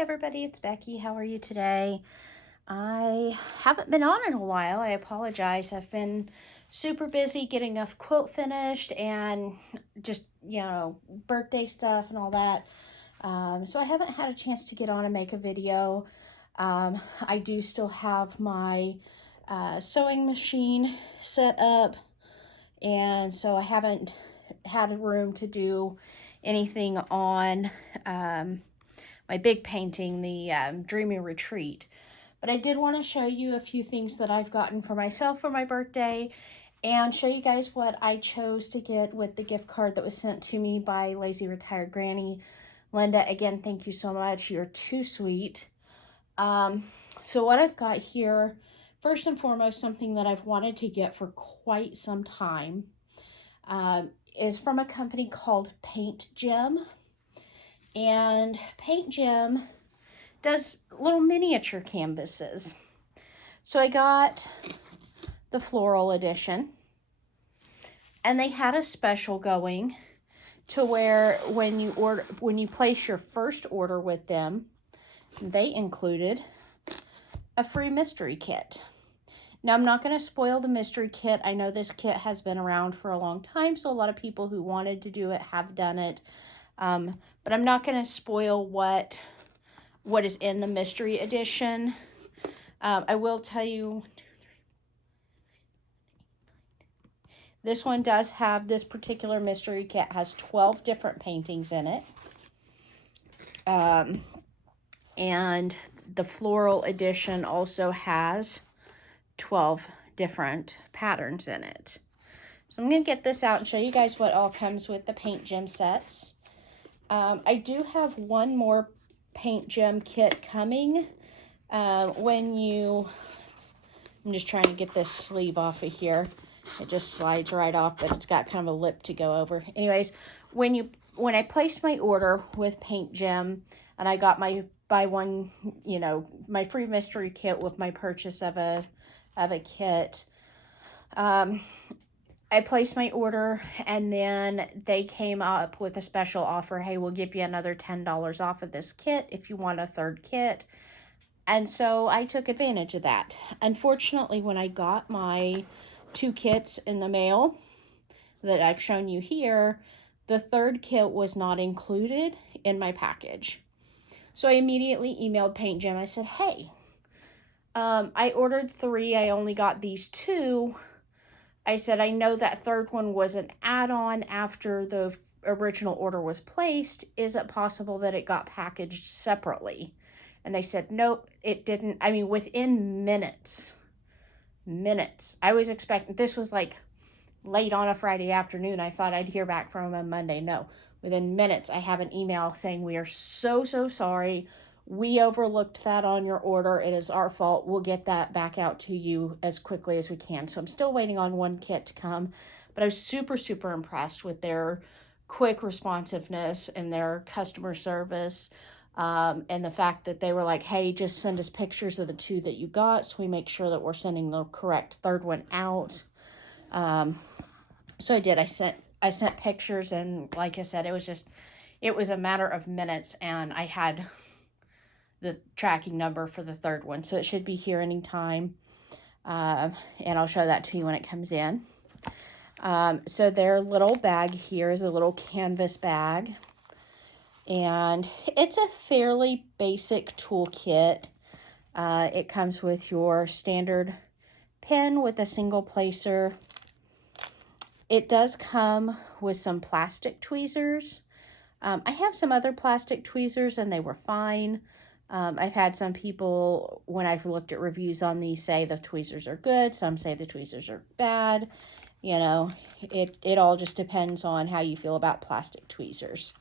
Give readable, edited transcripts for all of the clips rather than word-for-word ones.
everybody, it's Becky. How are you today? I haven't been on in a while. I apologize. I've been super busy getting a quilt finished and just, birthday stuff and all that. So I haven't had a chance to get on and make a video. I do still have my sewing machine set up, and so I haven't had room to do anything on my big painting, the Dreamy Retreat. But I did want to show you a few things that I've gotten for myself for my birthday and show you guys what I chose to get with the gift card that was sent to me by Lazy Retired Granny. Linda, again, thank you so much. You're too sweet. So what I've got here, first and foremost, something that I've wanted to get for quite some time, is from a company called Paint Gem. And Paint Gem does little miniature canvases. So I got the floral edition, and they had a special going to where when you place your first order with them, they included a free mystery kit. Now, I'm not going to spoil the mystery kit. I know this kit has been around for a long time, so a lot of people who wanted to do it have done it. But I'm not going to spoil what is in the mystery edition. I will tell you, this one does have, this particular mystery kit has 12 different paintings in it. And the floral edition also has 12 different patterns in it. So I'm going to get this out and show you guys what all comes with the Paint Gem sets. I do have one more Paint Gem kit coming. I'm just trying to get this sleeve off of here. It just slides right off, but it's got kind of a lip to go over. Anyways, when I placed my order with Paint Gem and I got my buy one, my free mystery kit with my purchase of a kit, I placed my order, and then they came up with a special offer. Hey, we'll give you another $10 off of this kit if you want a third kit. And so I took advantage of that. Unfortunately, when I got my 2 kits in the mail that I've shown you here, the third kit was not included in my package. So I immediately emailed Paint Gem. I said, hey, I ordered 3. I only got these 2. I said, I know that third one was an add-on after the original order was placed. Is it possible that it got packaged separately? And they said, nope, it didn't. I mean, within minutes. I was expecting, this was like late on a Friday afternoon. I thought I'd hear back from them on Monday. No, within minutes, I have an email saying, we are so sorry. We overlooked that on your order. It is our fault. We'll get that back out to you as quickly as we can. So I'm still waiting on one kit to come, but I was super impressed with their quick responsiveness and their customer service, and the fact that they were like, hey, just send us pictures of the 2 that you got so we make sure that we're sending the correct third one out. So I did. I sent pictures, and like I said, it was a matter of minutes, and I had the tracking number for the third one, so it should be here anytime, and I'll show that to you when it comes in. So their little bag here is a little canvas bag, and it's a fairly basic toolkit. It comes with your standard pen with a single placer. It does come with some plastic tweezers. I have some other plastic tweezers, and they were fine. I've had some people, when I've looked at reviews on these, say the tweezers are good. Some say the tweezers are bad. It all just depends on how you feel about plastic tweezers.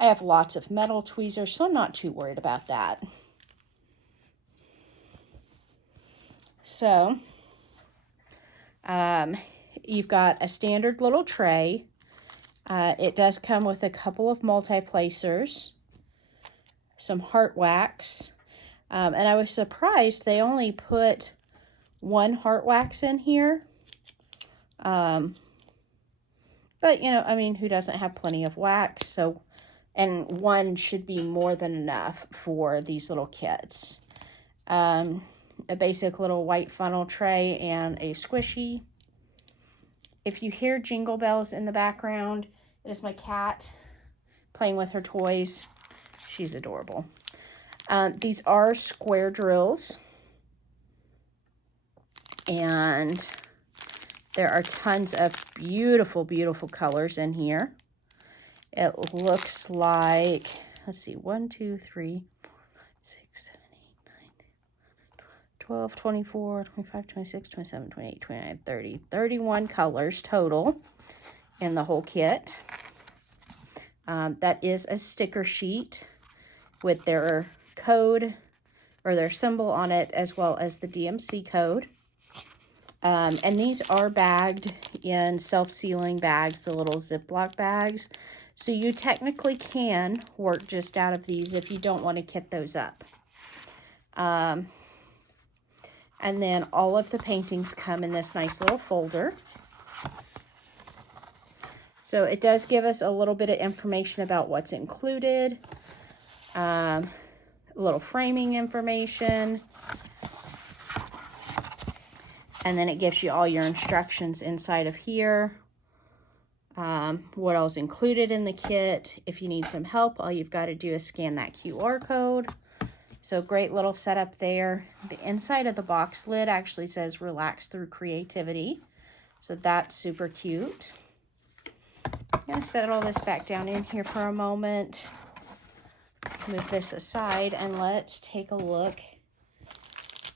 I have lots of metal tweezers, so I'm not too worried about that. So, you've got a standard little tray. It does come with a couple of multi-placers, some heart wax, and I was surprised they only put 1 heart wax in here. But, I mean, who doesn't have plenty of wax? So, and one should be more than enough for these little kits. A basic little white funnel tray and a squishy. If you hear jingle bells in the background, it is my cat playing with her toys. She's adorable. These are square drills, and there are tons of beautiful, beautiful colors in here. It looks like, let's see, 1, 2, 3, 4, 5, 6, 7, 8, 9, 12, 24, 25, 26, 27, 28, 29, 30, 31 colors total in the whole kit. That is a sticker sheet with their code or their symbol on it, as well as the DMC code. And these are bagged in self-sealing bags, the little Ziploc bags. So you technically can work just out of these if you don't want to kit those up. And then all of the paintings come in this nice little folder. So it does give us a little bit of information about what's included. A little framing information. And then it gives you all your instructions inside of here. What else included in the kit. If you need some help, all you've got to do is scan that QR code. So great little setup there. The inside of the box lid actually says relax through creativity. So that's super cute. I'm going to set all this back down in here for a moment. Move this aside and let's take a look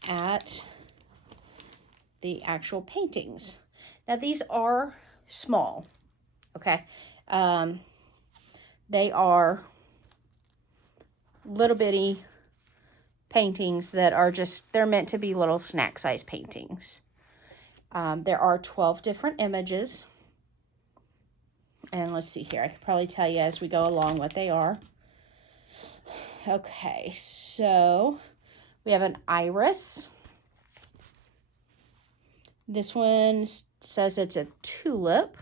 at the actual paintings. Now these are small, okay? They are little bitty paintings that are just, they're meant to be little snack size paintings. There are 12 different images. And let's see here, I can probably tell you as we go along what they are. Okay, so we have an iris. This one says it's a tulip.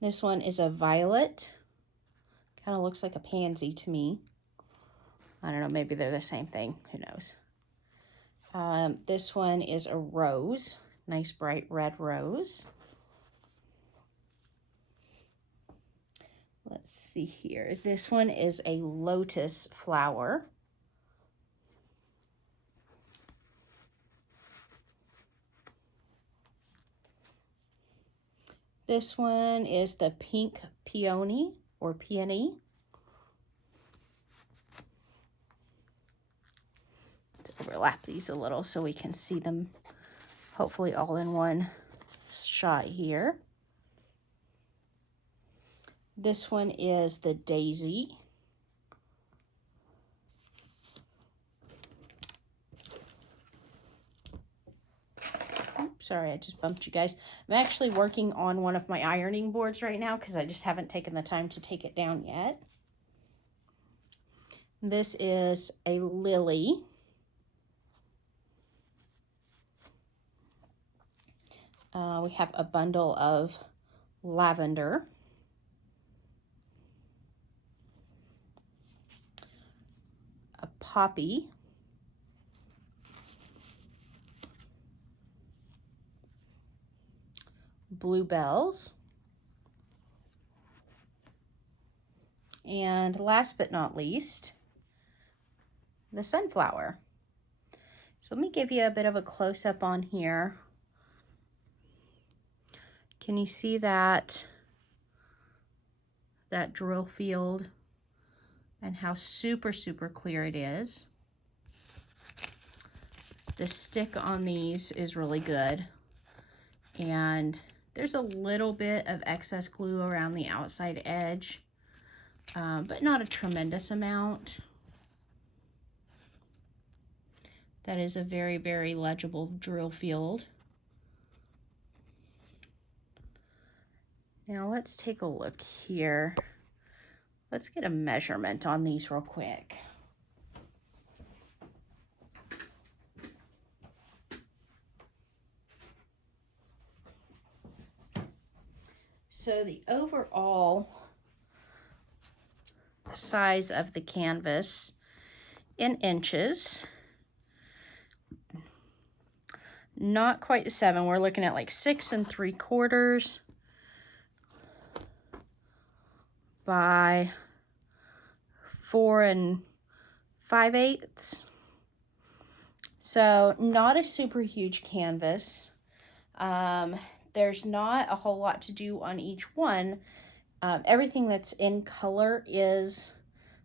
This one is a violet. Kind of looks like a pansy to me. I don't know, maybe they're the same thing. Who knows? This one is a rose. Nice bright red rose. Let's see here. This one is a lotus flower. This one is the pink peony or peony. Let's overlap these a little so we can see them hopefully all in one shot here. This one is the daisy. Oops, sorry, I just bumped you guys. I'm actually working on one of my ironing boards right now because I just haven't taken the time to take it down yet. This is a lily. We have a bundle of lavender. A poppy. Bluebells. And last but not least, the sunflower. So let me give you a bit of a close-up on here. Can you see that drill field and how super, super clear it is? The stick on these is really good. And there's a little bit of excess glue around the outside edge, but not a tremendous amount. That is a very, very legible drill field. Now let's take a look here. Let's get a measurement on these real quick. So the overall size of the canvas in inches, not quite 7. We're looking at like 6 3/4 by 4 5/8. So not a super huge canvas. There's not a whole lot to do on each one. Everything that's in color is,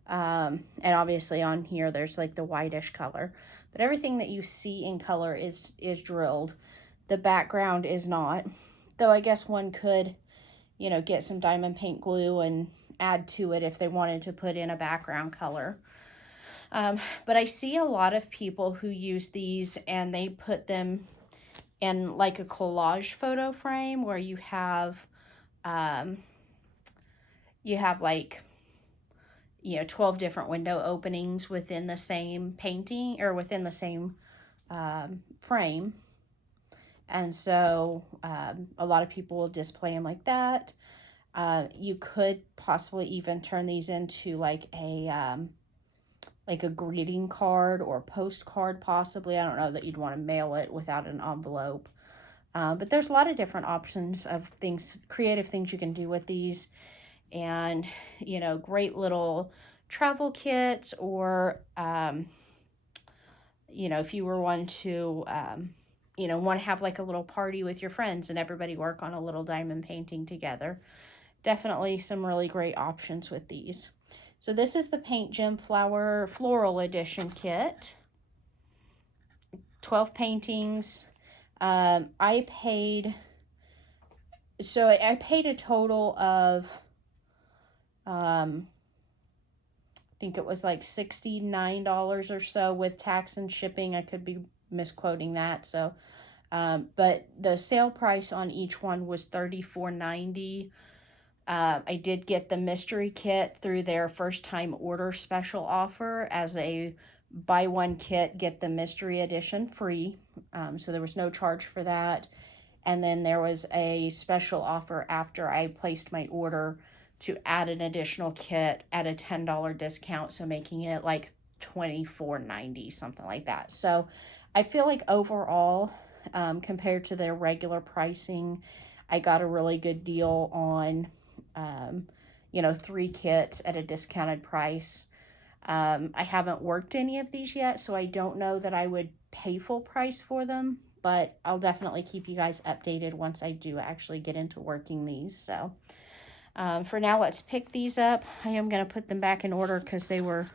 and obviously on here there's like the whitish color, but everything that you see in color is drilled. The background is not, though I guess one could, you know, get some diamond paint glue and add to it if they wanted to put in a background color. But I see a lot of people who use these and they put them in like a collage photo frame where you have like, you know, 12 different window openings within the same painting or within the same frame. And so a lot of people will display them like that. You could possibly even turn these into like a greeting card or postcard possibly. I don't know that you'd want to mail it without an envelope. But there's a lot of different options of things, creative things you can do with these. And, you know, great little travel kits or, you know, if you were one to, you know, want to have like a little party with your friends and everybody work on a little diamond painting together. Definitely some really great options with these. So this is the Paint Gem Flower Floral Edition kit. 12 paintings. I paid a total of, I think it was like $69 or so with tax and shipping. I could be misquoting that. So, but the sale price on each one was $34.90. I did get the mystery kit through their first time order special offer as a buy one kit, get the mystery edition free. So there was no charge for that. And then there was a special offer after I placed my order to add an additional kit at a $10 discount. So making it like $24.90, something like that. So I feel like overall, compared to their regular pricing, I got a really good deal on, you know, 3 kits at a discounted price. I haven't worked any of these yet, so I don't know that I would pay full price for them, but I'll definitely keep you guys updated once I do actually get into working these. So for now, let's pick these up. I am going to put them back in order because they were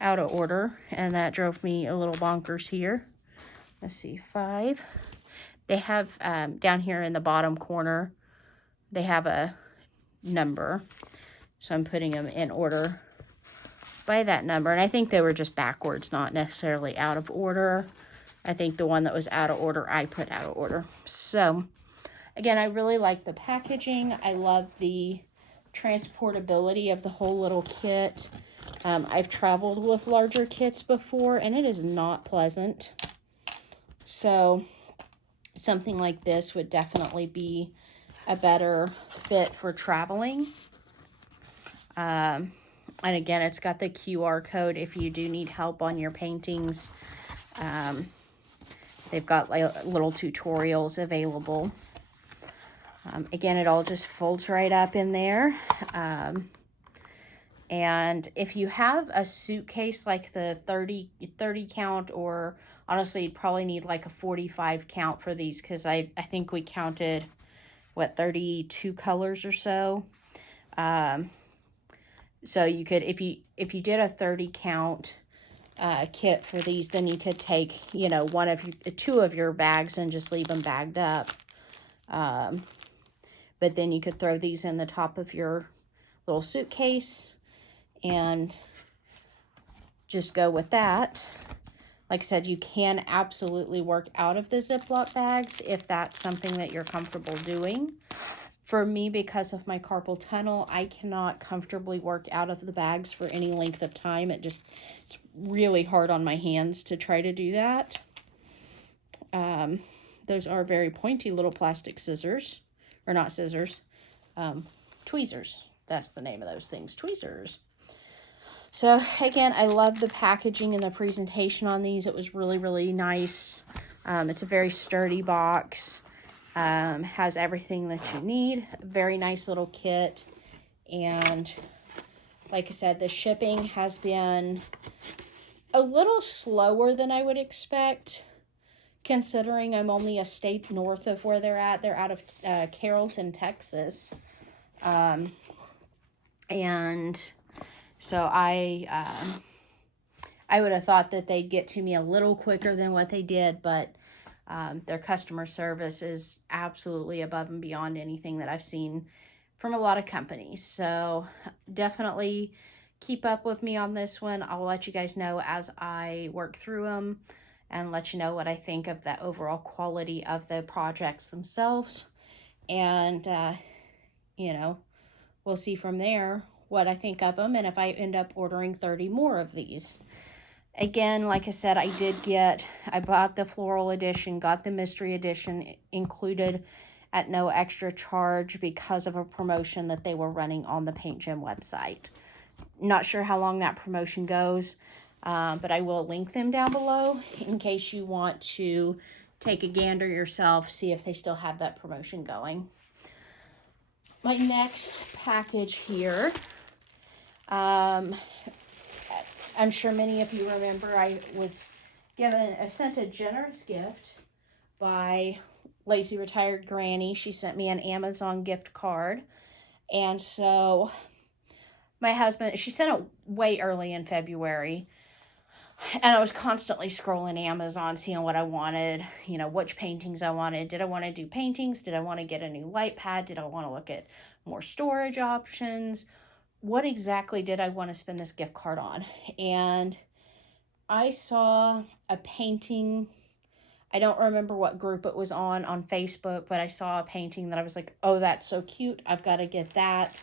out of order, and that drove me a little bonkers here. Let's see, 5. They have down here in the bottom corner, they have a number, so I'm putting them in order by that number. And I think they were just backwards, not necessarily out of order. I think the one that was out of order, I put out of order. So again, I really like the packaging. I love the transportability of the whole little kit. I've traveled with larger kits before, and it is not pleasant. So something like this would definitely be a better fit for traveling. And again, it's got the QR code if you do need help on your paintings. They've got like little tutorials available. Again, it all just folds right up in there. And if you have a suitcase like the 30 count, or honestly, you'd probably need like a 45 count for these, because I think we counted, what, 32 colors or so. So you could, if you did a 30 count kit for these, then you could take, you know, 2 of your bags and just leave them bagged up. But then you could throw these in the top of your little suitcase and just go with that. Like I said, you can absolutely work out of the Ziploc bags if that's something that you're comfortable doing. For me, because of my carpal tunnel, I cannot comfortably work out of the bags for any length of time. It's really hard on my hands to try to do that. Those are very pointy little plastic scissors, or not scissors, tweezers. That's the name of those things, tweezers. So again, I love the packaging and the presentation on these. It was really, really nice. It's a very sturdy box. Has everything that you need. Very nice little kit. And like I said, the shipping has been a little slower than I would expect, considering I'm only a state north of where they're at. They're out of Carrollton, Texas. And so I would have thought that they'd get to me a little quicker than what they did, but their customer service is absolutely above and beyond anything that I've seen from a lot of companies. So definitely keep up with me on this one. I'll let you guys know as I work through them and let you know what I think of the overall quality of the projects themselves. And, you know, we'll see from there what I think of them and if I end up ordering 30 more of these. Again, like I said, I bought the floral edition, got the mystery edition included at no extra charge because of a promotion that they were running on the Paint Gem website. Not sure how long that promotion goes, but I will link them down below in case you want to take a gander yourself, see if they still have that promotion going. My next package here, I'm sure many of you remember I sent a generous gift by Lazy Retired Granny. She sent me an Amazon gift card. And so my husband, she sent it way early in February. And I was constantly scrolling Amazon, seeing what I wanted, you know, which paintings I wanted. Did I want to do paintings? Did I want to get a new light pad? Did I want to look at more storage options? What exactly did I want to spend this gift card on? And I saw a painting. I don't remember what group it was on Facebook, but I saw a painting that I was like, oh, that's so cute. I've got to get that.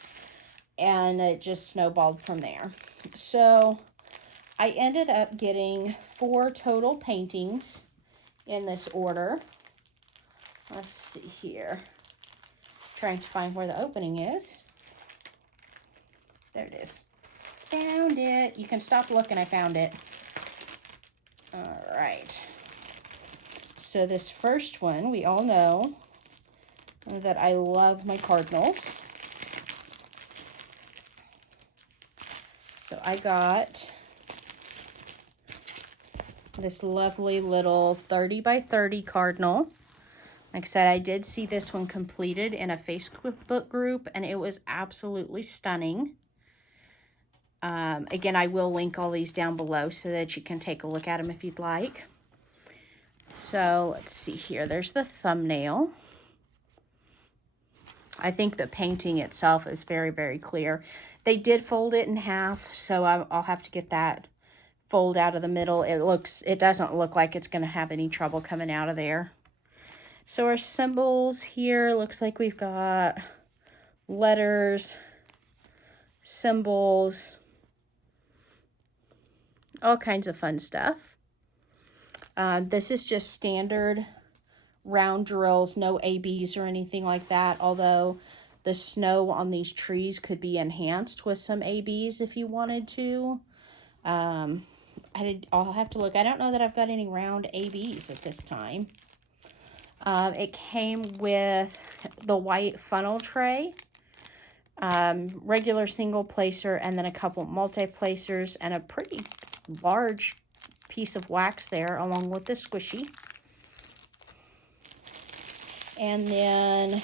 And it just snowballed from there. So I ended up getting 4 total paintings in this order. Let's see here. Trying to find where the opening is. There it is. Found it. You can stop looking. I found it. All right. So this first one, we all know that I love my Cardinals. So I got this lovely little 30 by 30 Cardinal. Like I said, I did see this one completed in a Facebook group, and it was absolutely stunning. Again, I will link all these down below so that you can take a look at them if you'd like. So let's see here. There's the thumbnail. I think the painting itself is very, very clear. They did fold it in half, so I'll have to get that fold out of the middle. It doesn't look like it's going to have any trouble coming out of there. So our symbols here, looks like we've got letters, symbols, all kinds of fun stuff. This is just standard round drills, no ABs or anything like that, although the snow on these trees could be enhanced with some ABs if you wanted to. I'll have to look. I don't know that I've got any round ABs at this time. It came with the white funnel tray, regular single placer, and then a couple multi-placers, and a pretty large piece of wax there along with the squishy. And then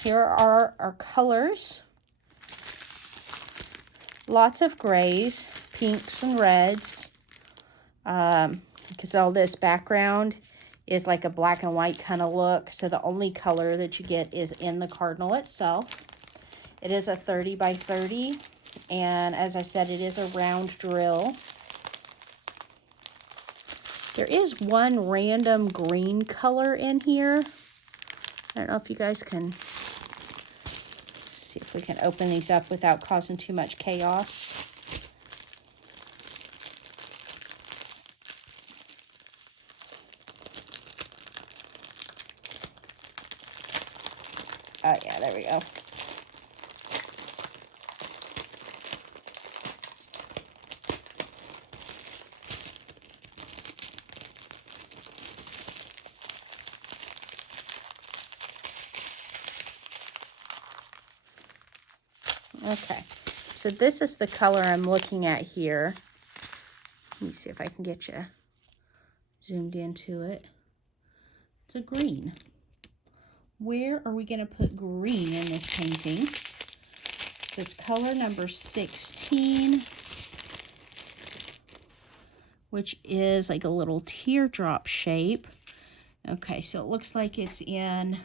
here are our colors. Lots of grays, pinks, and reds. Because all this background is like a black and white kind of look. So the only color that you get is in the Cardinal itself. It is a 30 by 30. And as I said, it is a round drill. There is one random green color in here. I don't know if you guys can see if we can open these up without causing too much chaos. Oh yeah, there we go. Okay, so this is the color I'm looking at here. Let me see if I can get you zoomed into it. It's a green. Where are we going to put green in this painting? So it's color number 16, which is like a little teardrop shape. Okay, so it looks like it's in,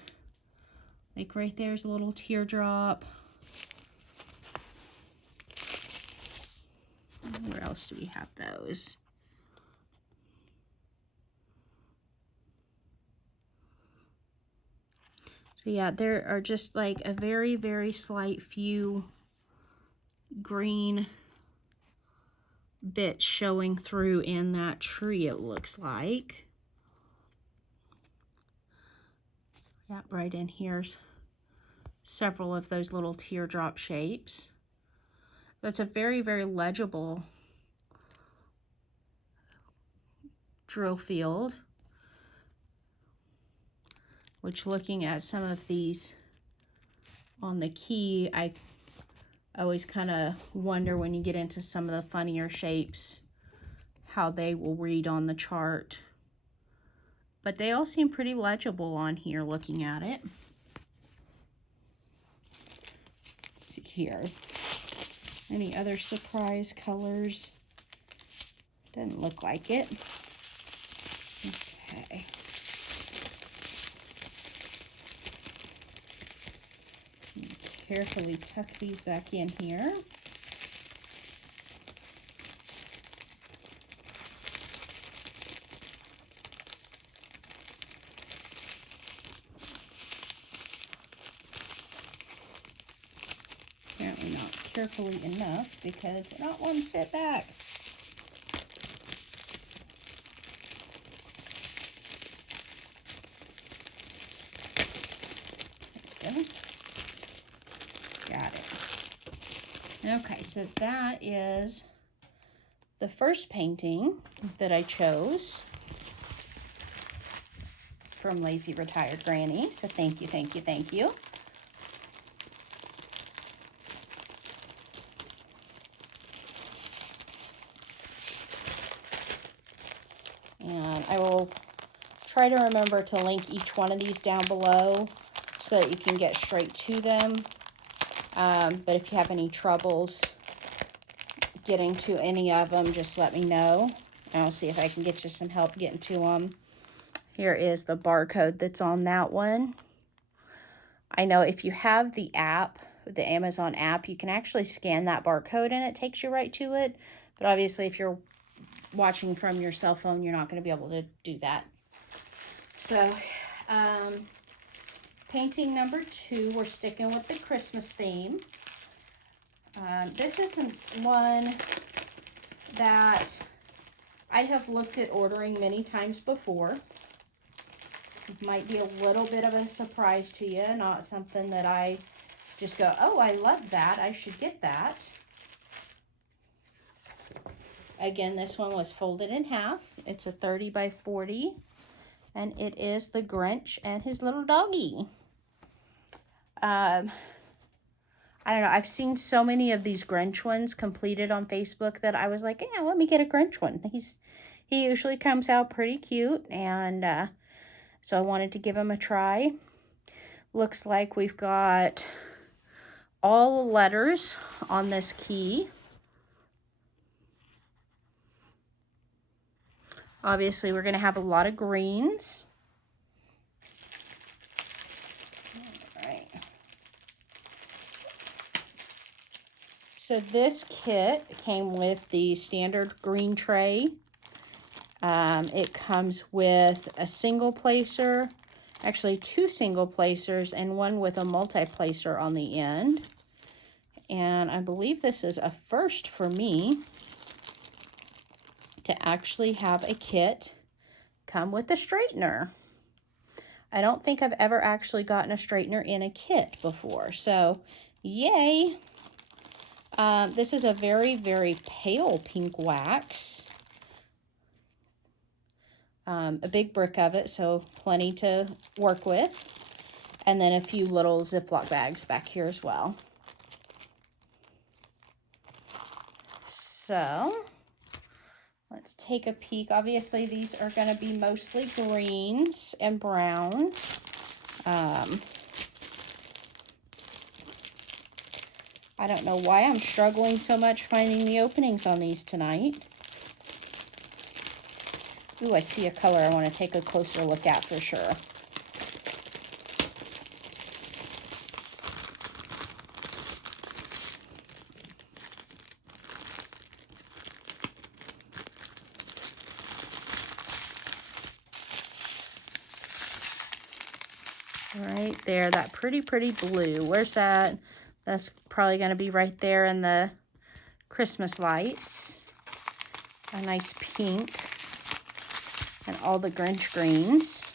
like right there's a little teardrop. Where else do we have those? So yeah, there are just like a very, very slight few green bits showing through in that tree, it looks like. Yeah, right in here's several of those little teardrop shapes. That's a very, very legible drill field, which looking at some of these on the key, I always kind of wonder when you get into some of the funnier shapes how they will read on the chart. But they all seem pretty legible on here looking at it. Let's see here. Any other surprise colors? Doesn't look like it. Okay. Carefully tuck these back in here. Apparently not carefully enough because they're not one fit back. There we go. Got it. Okay, so that is the first painting that I chose from Lazy Retired Granny. So thank you, thank you, thank you. And I will try to remember to link each one of these down below so that you can get straight to them. But if you have any troubles getting to any of them, just let me know. And I'll see if I can get you some help getting to them. Here is the barcode that's on that one. I know if you have the app, the Amazon app, you can actually scan that barcode and it takes you right to it. But obviously, if you're watching from your cell phone, you're not going to be able to do that. So, painting number 2, we're sticking with the Christmas theme. This isn't one that I have looked at ordering many times before. It might be a little bit of a surprise to you, not something that I just go, oh, I love that, I should get that. Again, this one was folded in half. It's a 30 by 40, and it is the Grinch and his little doggy. I don't know, I've seen so many of these Grinch ones completed on Facebook that I was like, yeah, let me get a Grinch one. He usually comes out pretty cute, and so I wanted to give him a try. Looks like we've got all the letters on this key. Obviously, we're going to have a lot of greens. All right. So this kit came with the standard green tray. It comes with a single placer, actually 2 single placers and one with a multi-placer on the end. And I believe this is a first for me to actually have a kit come with a straightener. I don't think I've ever actually gotten a straightener in a kit before, so yay. This is a very, very pale pink wax. A big brick of it, so plenty to work with. And then a few little Ziploc bags back here as well. So let's take a peek. Obviously, these are going to be mostly greens and browns. I don't know why I'm struggling so much finding the openings on these tonight. Ooh, I see a color I want to take a closer look at for sure. Right there, that pretty blue. Where's that? That's probably going to be right there in the Christmas lights. A nice pink. And all the Grinch greens.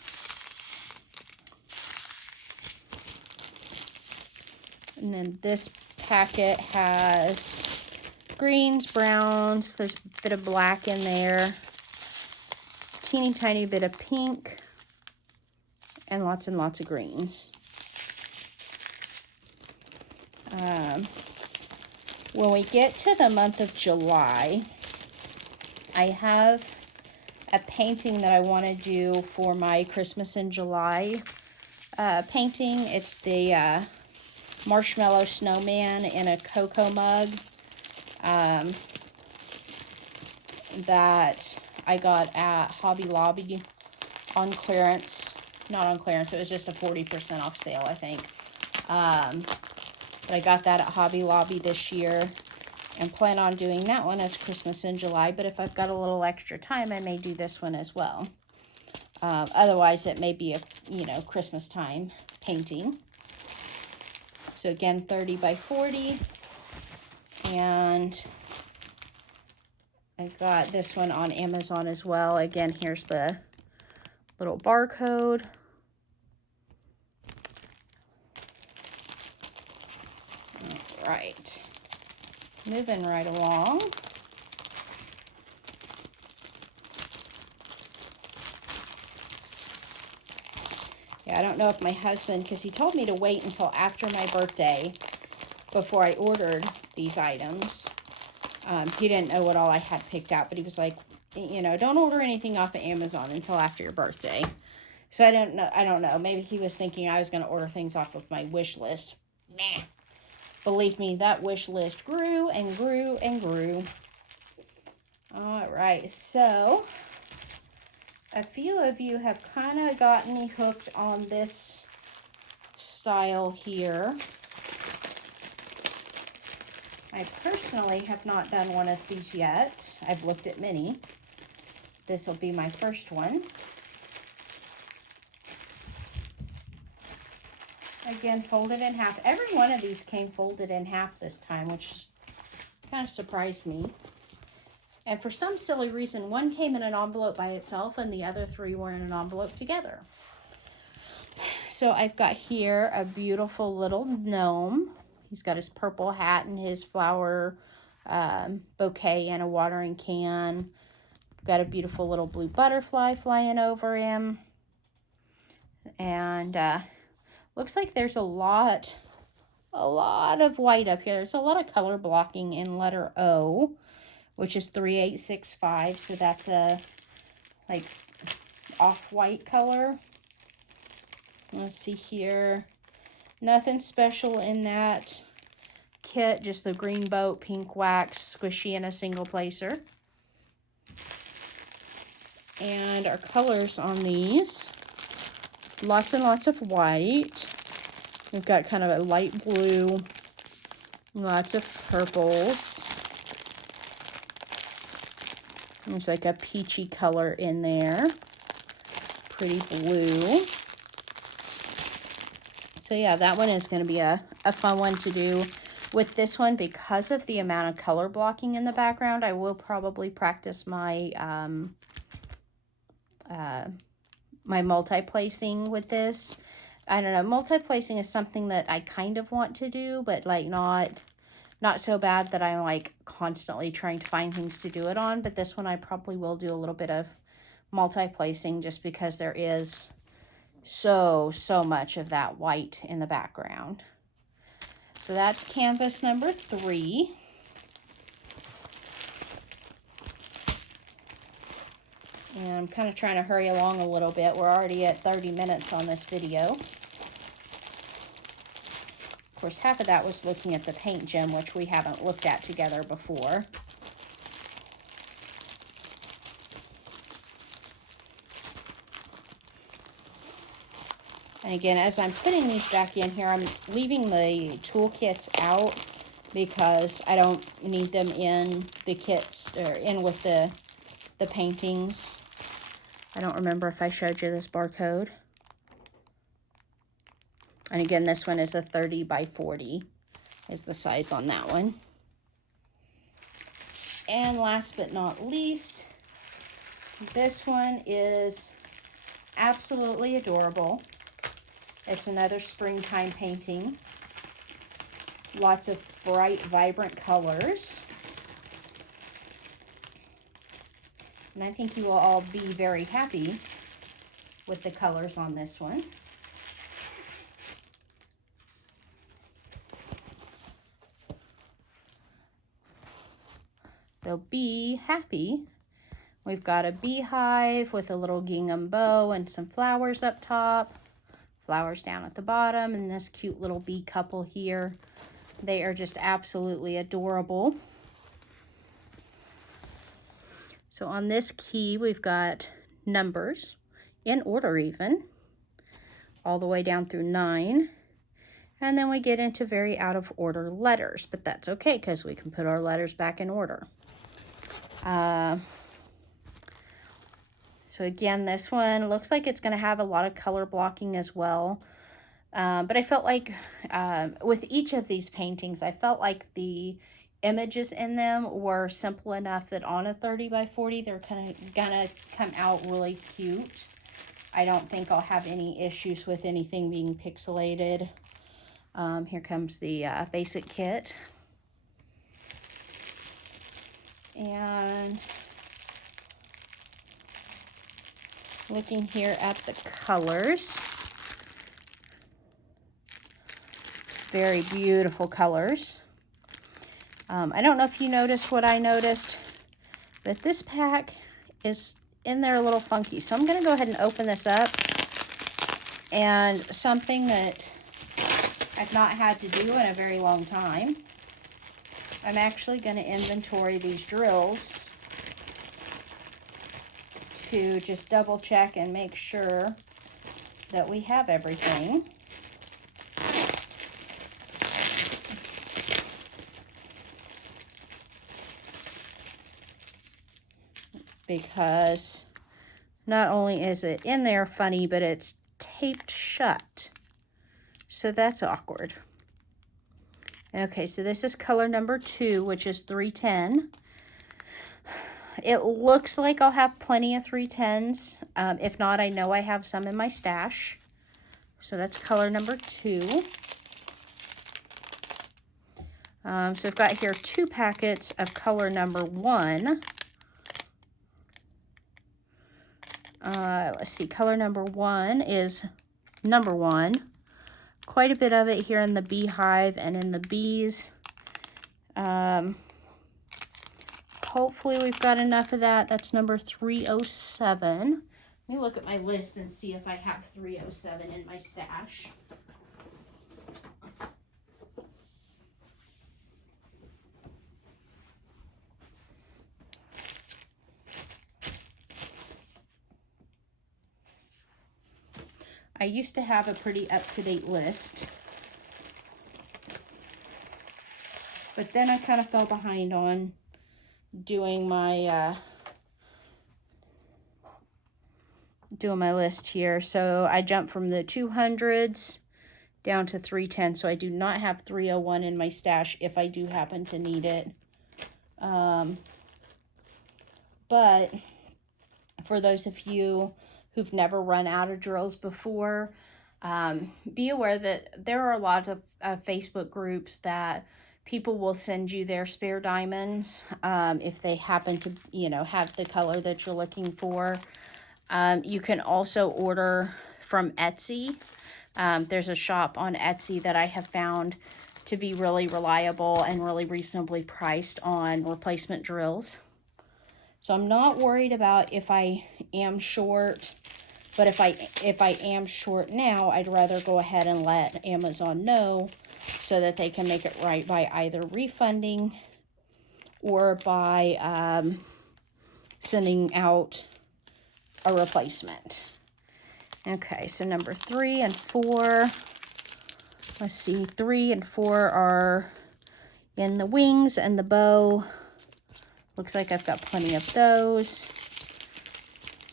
And then this packet has greens, browns. There's a bit of black in there. Teeny tiny bit of pink. And lots of greens. When we get to the month of July, I have a painting that I want to do for my Christmas in July painting. It's the marshmallow snowman in a cocoa mug that I got at Hobby Lobby on clearance. Not on clearance, it was just a 40% off sale, I think. But I got that at Hobby Lobby this year and plan on doing that one as Christmas in July. But if I've got a little extra time, I may do this one as well. Otherwise, it may be a, Christmas time painting. So again, 30 by 40. And I got this one on Amazon as well. Again, here's the little barcode. All right. Moving right along. Yeah, I don't know if my husband, because he told me to wait until after my birthday before I ordered these items. He didn't know what all I had picked out, but he was like, don't order anything off of Amazon until after your birthday. So I don't know. Maybe he was thinking I was going to order things off of my wish list. Nah. Believe me, that wish list grew and grew and grew. All right, so a few of you have kind of gotten me hooked on this style here. I personally have not done one of these yet. I've looked at many. This will be my first one. Again, folded in half. Every one of these came folded in half this time, which kind of surprised me. And for some silly reason, one came in an envelope by itself and the other three were in an envelope together. So I've got here a beautiful little gnome. He's got his purple hat and his flower bouquet and a watering can. Got a beautiful little blue butterfly flying over him. And looks like there's a lot of white up here. There's a lot of color blocking in letter O, which is 3865. So that's a like off-white color. Let's see here. Nothing special in that kit, just the green boat, pink wax, squishy, and a single placer. And our colors on these, lots and lots of white. We've got kind of a light blue, lots of purples. There's like a peachy color in there. Pretty blue. So yeah, that one is going to be a fun one to do. With this one, because of the amount of color blocking in the background, I will probably practice my my multi-placing with this. I don't know, multi-placing is something that I kind of want to do, but like not so bad that I'm like constantly trying to find things to do it on. But this one I probably will do a little bit of multi-placing just because there is so much of that white in the background. So that's canvas number 3. And I'm kind of trying to hurry along a little bit. We're already at 30 minutes on this video. Of course, half of that was looking at the paint gem, which we haven't looked at together before. And again, as I'm putting these back in here, I'm leaving the toolkits out because I don't need them in the kits or in with the paintings. I don't remember if I showed you this barcode. And again, this one is a 30 by 40 is the size on that one. And last but not least, this one is absolutely adorable. It's another springtime painting. Lots of bright, vibrant colors. And I think you will all be very happy with the colors on this one. They'll be happy. We've got a beehive with a little gingham bow and some flowers up top. Flowers down at the bottom, and this cute little bee couple here. They are just absolutely adorable. So on this key, we've got numbers, in order even, all the way down through 9. And then we get into very out of order letters, but that's okay because we can put our letters back in order. So again, this one looks like it's going to have a lot of color blocking as well. But I felt like with each of these paintings, I felt like the images in them were simple enough that on a 30 by 40, they're kind of going to come out really cute. I don't think I'll have any issues with anything being pixelated. Here comes the basic kit. And looking here at the colors. Very beautiful colors. I don't know if you noticed what I noticed, but this pack is in there a little funky. So I'm going to go ahead and open this up. And something that I've not had to do in a very long time, I'm actually going to inventory these drills to just double check and make sure that we have everything. Because not only is it in there funny, but it's taped shut. So that's awkward. Okay, so this is color number 2, which is 310. It looks like I'll have plenty of 310s. If not, I know I have some in my stash. So that's color number 2. So I've got here 2 packets of color number 1. Let's see, color number 1 is number 1. Quite a bit of it here in the beehive and in the bees. Hopefully we've got enough of that. That's number 307. Let me look at my list and see if I have 307 in my stash. I used to have a pretty up-to-date list, but then I kind of fell behind on doing my list here. So I jumped from the 200s down to 310. So I do not have 301 in my stash if I do happen to need it. But for those of you who've never run out of drills before, be aware that there are a lot of Facebook groups that people will send you their spare diamonds if they happen to, have the color that you're looking for. You can also order from Etsy. There's a shop on Etsy that I have found to be really reliable and really reasonably priced on replacement drills. So I'm not worried about if I am short, but if I am short now, I'd rather go ahead and let Amazon know so that they can make it right by either refunding or by sending out a replacement. Okay, so number 3 and 4. Let's see, 3 and 4 are in the wings and the bow. Looks like I've got plenty of those.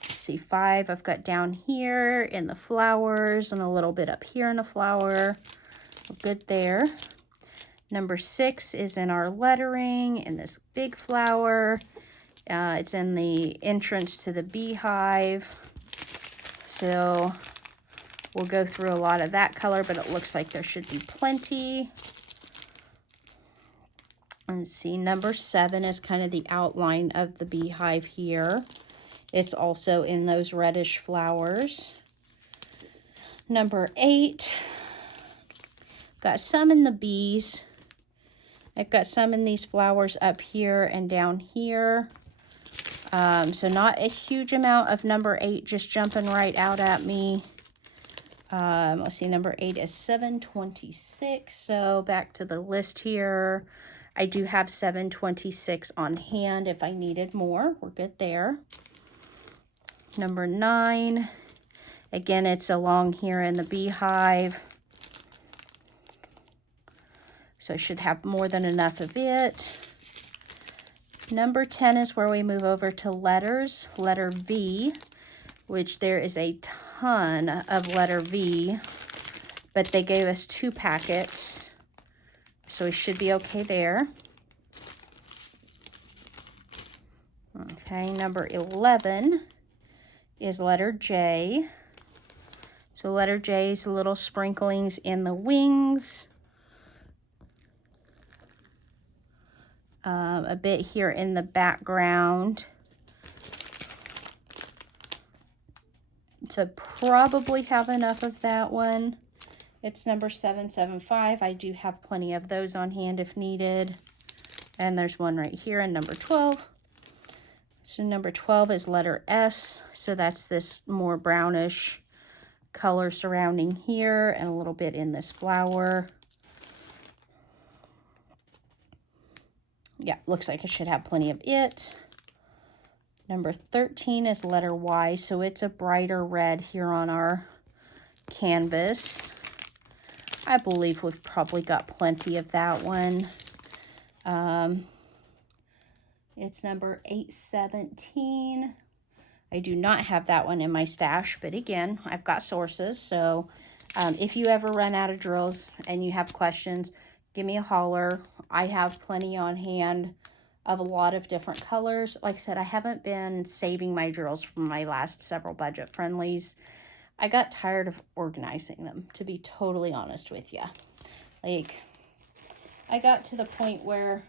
Let's see, 5 I've got down here in the flowers and a little bit up here in a flower. Good there. Number 6 is in our lettering in this big flower. It's in the entrance to the beehive. So we'll go through a lot of that color, but it looks like there should be plenty. Let's see, number 7 is kind of the outline of the beehive here. It's also in those reddish flowers. Number 8, got some in the bees. I've got some in these flowers up here and down here. So not a huge amount of number 8 just jumping right out at me. Let's see, number 8 is 726. So back to the list here. I do have 726 on hand if I needed more. We're good there. Number 9. Again, it's along here in the beehive. So I should have more than enough of it. Number 10 is where we move over to letters. Letter V, which there is a ton of letter V, but they gave us 2 packets. So we should be okay there. Okay, number 11 is letter J. So letter J is little sprinklings in the wings. A bit here in the background. So probably have enough of that one. It's number 775. I do have plenty of those on hand if needed. And there's one right here in number 12. So number 12 is letter S. So that's this more brownish color surrounding here and a little bit in this flower. Yeah, looks like I should have plenty of it. Number 13 is letter Y. So it's a brighter red here on our canvas. I believe we've probably got plenty of that one. It's number 817. I do not have that one in my stash, but again, I've got sources. So if you ever run out of drills and you have questions, give me a holler. I have plenty on hand of a lot of different colors. Like I said, I haven't been saving my drills from my last several budget friendlies. I got tired of organizing them, to be totally honest with you. Like, I got to the point where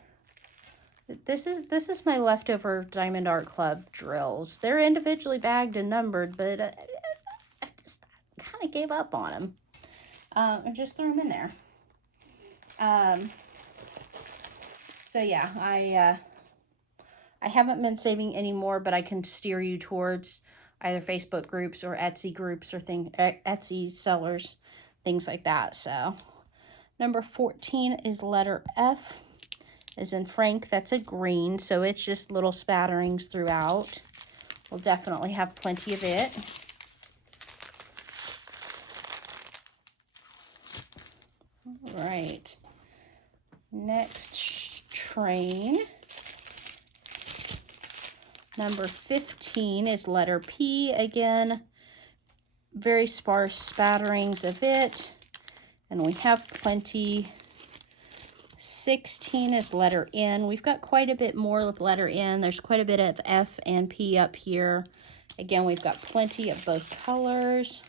this is my leftover Diamond Art Club drills. They're individually bagged and numbered, but I just kind of gave up on them and just threw them in there. So yeah, I haven't been saving anymore, but I can steer you towards either Facebook groups or Etsy groups or Etsy sellers, things like that. So number 14 is letter F, as in Frank. That's a green, so it's just little spatterings throughout. We'll definitely have plenty of it. All right, next train. Number 15 is letter P. Again, very sparse spatterings of it, and we have plenty. 16 is letter N. We've got quite a bit more of letter N. There's quite a bit of F and P up here. Again, we've got plenty of both colors.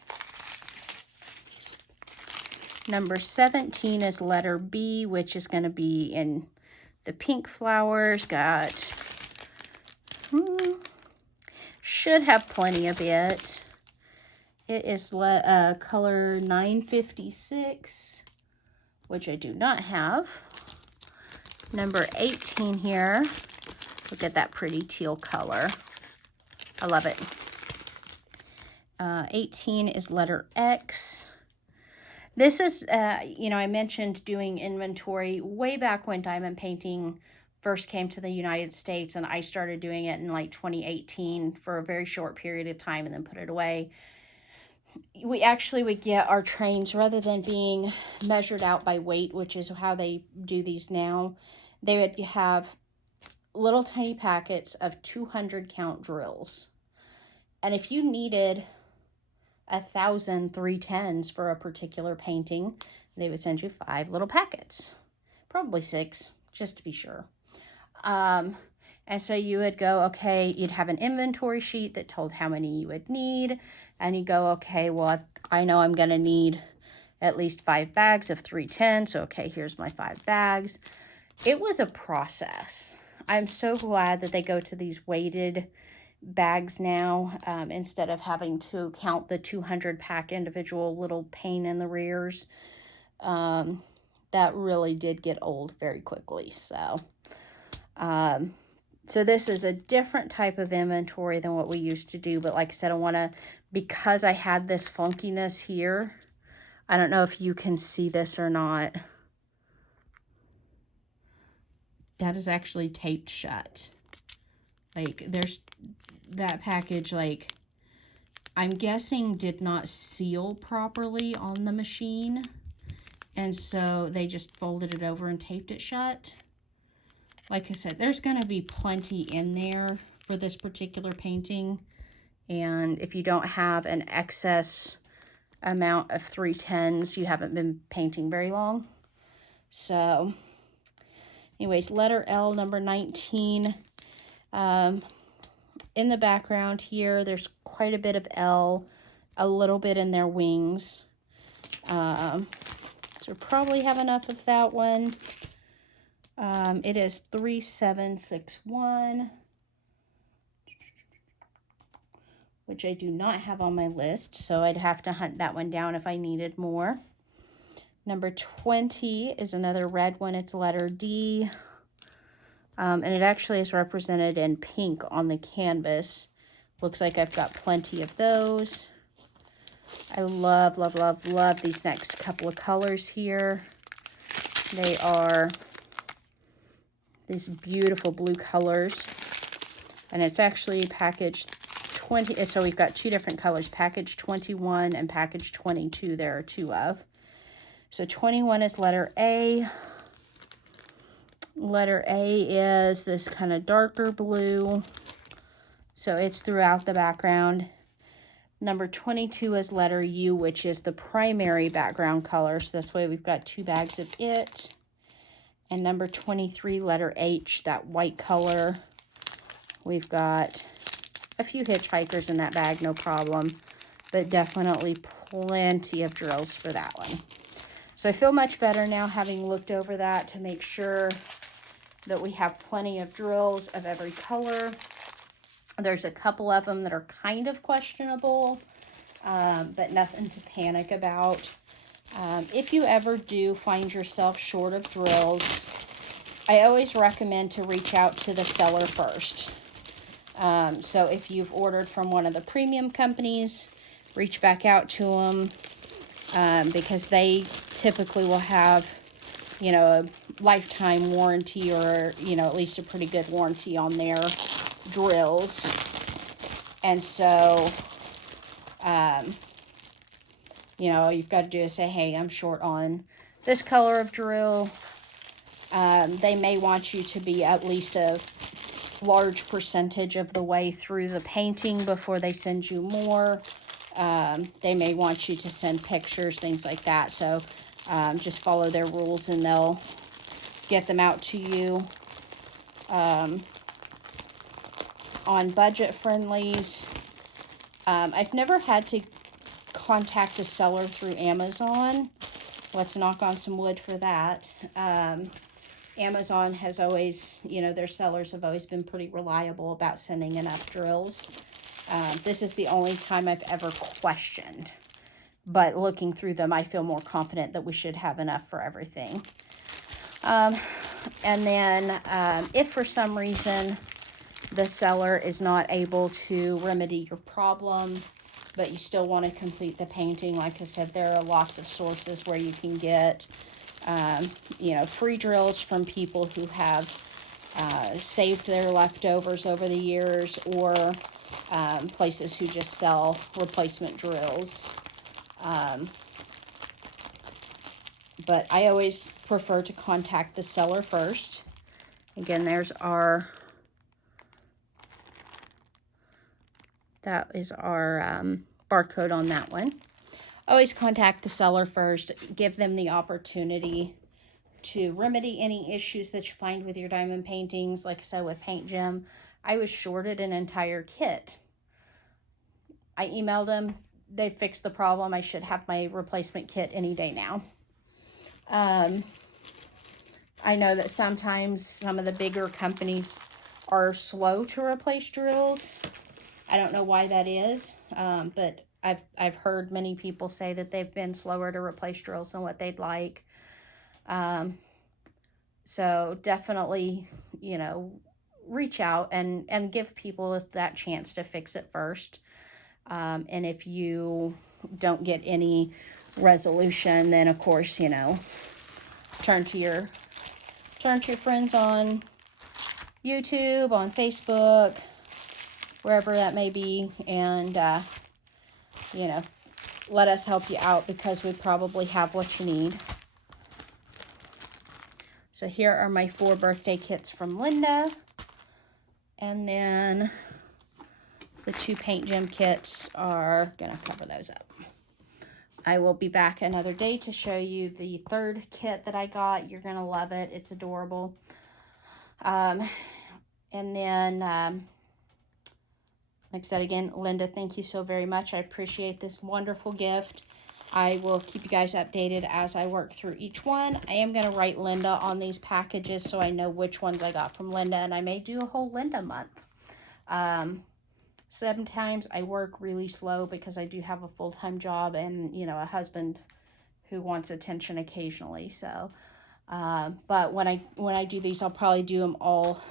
Number 17 is letter B, which is going to be in the pink flowers. Got should have plenty of it. It is color 956, which I do not have. Number 18 here, Look at that pretty teal color. I love it. 18 is letter X. This is, you know, I mentioned doing inventory way back when diamond painting first came to the United States, and I started doing it in like 2018 for a very short period of time and then put it away. We actually would get our trains, rather than being measured out by weight, which is how they do these now, they would have little tiny packets of 200 count drills. And if you needed 1,000 310s for a particular painting, they would send you 5 little packets, probably 6, just to be sure. And so you would go, okay, you'd have an inventory sheet that told how many you would need, and you go, okay, well, I know I'm going to need at least 5 bags of 310, so okay, here's my 5 bags. It was a process. I'm so glad that they go to these weighted bags now, instead of having to count the 200 pack individual little pain in the rears. That really did get old very quickly. So this is a different type of inventory than what we used to do. But like I said, I want to, because I had this funkiness here, I don't know if you can see this or not. That is actually taped shut. Like, there's that package, like, I'm guessing did not seal properly on the machine. And so they just folded it over and taped it shut. Like I said, there's going to be plenty in there for this particular painting. And if you don't have an excess amount of 310s, you haven't been painting very long. So, anyways, letter L, number 19. In the background here, there's quite a bit of L, a little bit in their wings. So probably have enough of that one. It is 3761, which I do not have on my list, so I'd have to hunt that one down if I needed more. Number 20 is another red one. It's letter D. And it actually is represented in pink on the canvas. Looks like I've got plenty of those. I love, love, love, love these next couple of colors here. They are these beautiful blue colors. And it's actually packaged 20. So we've got 2 different colors, package 21 and package 22. There are 2 of. So 21 is letter A. Letter A is this kind of darker blue. So it's throughout the background. Number 22 is letter U, which is the primary background color. So that's why we've got 2 bags of it. And number 23, letter H, that white color. We've got a few hitchhikers in that bag, no problem. But definitely plenty of drills for that one. So I feel much better now having looked over that to make sure that we have plenty of drills of every color. There's a couple of them that are kind of questionable, but nothing to panic about. If you ever do find yourself short of drills, I always recommend to reach out to the seller first. So if you've ordered from one of the premium companies, reach back out to them, because they typically will have, you know, a lifetime warranty, or, you know, at least a pretty good warranty on their drills. And so, you know, you've got to do is say, hey, I'm short on this color of drill. They may want you to be at least a large percentage of the way through the painting before they send you more. They may want you to send pictures, things like that. So just follow their rules and they'll get them out to you. On budget friendlies, I've never had to contact a seller through Amazon. Let's knock on some wood for that. Amazon has always, you know, their sellers have always been pretty reliable about sending enough drills. This is the only time I've ever questioned. But looking through them, I feel more confident that we should have enough for everything. And then if for some reason the seller is not able to remedy your problem, but you still want to complete the painting. Like I said, there are lots of sources where you can get, free drills from people who have saved their leftovers over the years, or places who just sell replacement drills. But I always prefer to contact the seller first. Again, that is our barcode on that one. Always contact the seller first. Give them the opportunity to remedy any issues that you find with your diamond paintings. Like I said, with Paint Gem, I was shorted an entire kit. I emailed them. They fixed the problem. I should have my replacement kit any day now. I know that sometimes some of the bigger companies are slow to replace drills. I don't know why that is, but I've heard many people say that they've been slower to replace drills than what they'd like. So definitely, reach out and give people that chance to fix it first. And if you don't get any resolution, then of course, turn to your friends on YouTube, on Facebook, wherever that may be, and let us help you out, because we probably have what you need. So here are my 4 birthday kits from Linda, and then the 2 Paint Gem kits are gonna cover those up. I will be back another day to show you the 3rd kit that I got. You're gonna love it. It's adorable. And then, like I said again, Linda, thank you so very much. I appreciate this wonderful gift. I will keep you guys updated as I work through each one. I am going to write Linda on these packages so I know which ones I got from Linda, and I may do a whole Linda month. Sometimes I work really slow because I do have a full-time job and, a husband who wants attention occasionally. So, but when I do these, I'll probably do them all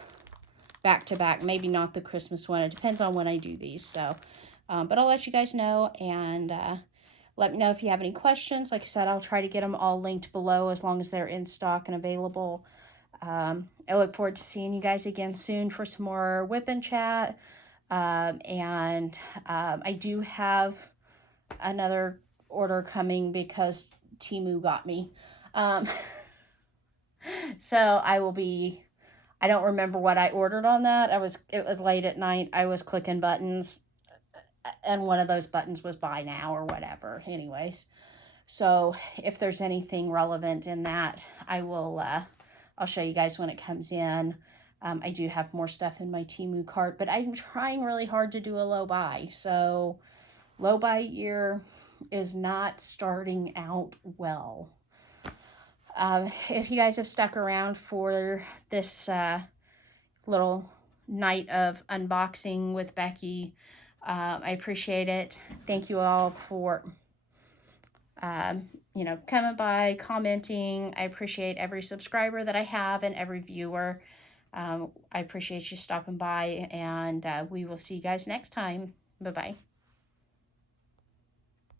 back to back. Maybe not the Christmas one. It depends on when I do these. So, but I'll let you guys know, and let me know if you have any questions. Like I said, I'll try to get them all linked below as long as they're in stock and available. I look forward to seeing you guys again soon for some more whip and chat. And I do have another order coming because Temu got me. So I don't remember what I ordered on that. It was late at night. I was clicking buttons, and one of those buttons was buy now or whatever. Anyways, so if there's anything relevant in that, I'll show you guys when it comes in. I do have more stuff in my Temu cart, but I'm trying really hard to do a low buy. So low buy year is not starting out well. If you guys have stuck around for this little night of unboxing with Becky, I appreciate it. Thank you all for coming by, commenting. I appreciate every subscriber that I have and every viewer. I appreciate you stopping by, and we will see you guys next time. Bye-bye.